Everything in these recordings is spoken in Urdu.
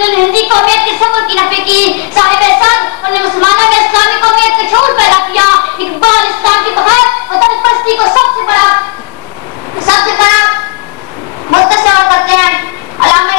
انہوں نے ہندی قومیت کے صبر کی نفی کی، صاحب احسان انہوں نے مسلمانوں میں اسلامی قومیت کا شعور پیدا کیا، اقبال اسلام کی بغیر وطن پرستی کو سب سے بڑا متصور کرتے ہیں۔ علامہ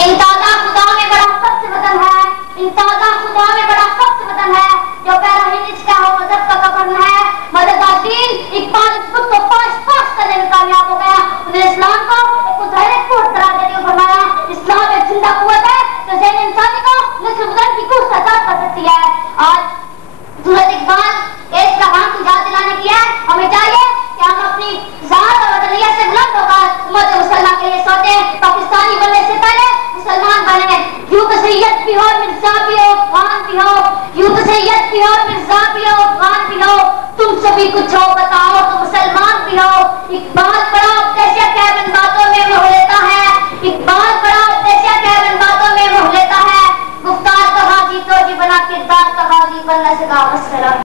انتازہ خدا میں بڑا سخت وطن ہے، انتازہ خدا میں بڑا سخت وطن ہے، جو پہلا ہی اس کا ہو مذہب کا کفن ہے، مدد دین اقبال اس خود کو پاش کرنے میں کامیاب ہو گیا، انہوں نے اسلام کو ایک ڈائریکٹ کو قرار دینے کو فرمایا، اسلام ایک زندہ قوت ہے جو ذہن انسانی کو نسل بدن کی کوشش آزاد کر سکتی ہے۔ آج سورت اقبال اس پیغام کی یاد دلانے کی ہے، ہمیں چاہیے کہ ہم اپنی ذات اور وطنیت سے بلند ہو کر امت مسلمہ کے لیے سوچیں، پاکستانی بننے سے پہلے مسلمان بنے، یوں تو سید بھی ہو مرزا بھی ہو افغان بھی ہو، یوں تو سید بھی ہو مرزا بھی ہو افغان بھی ہو، تم سبھی کچھ ہو بتاؤ تو مسلمان بھی ہو۔ اقبال پڑھا کیسے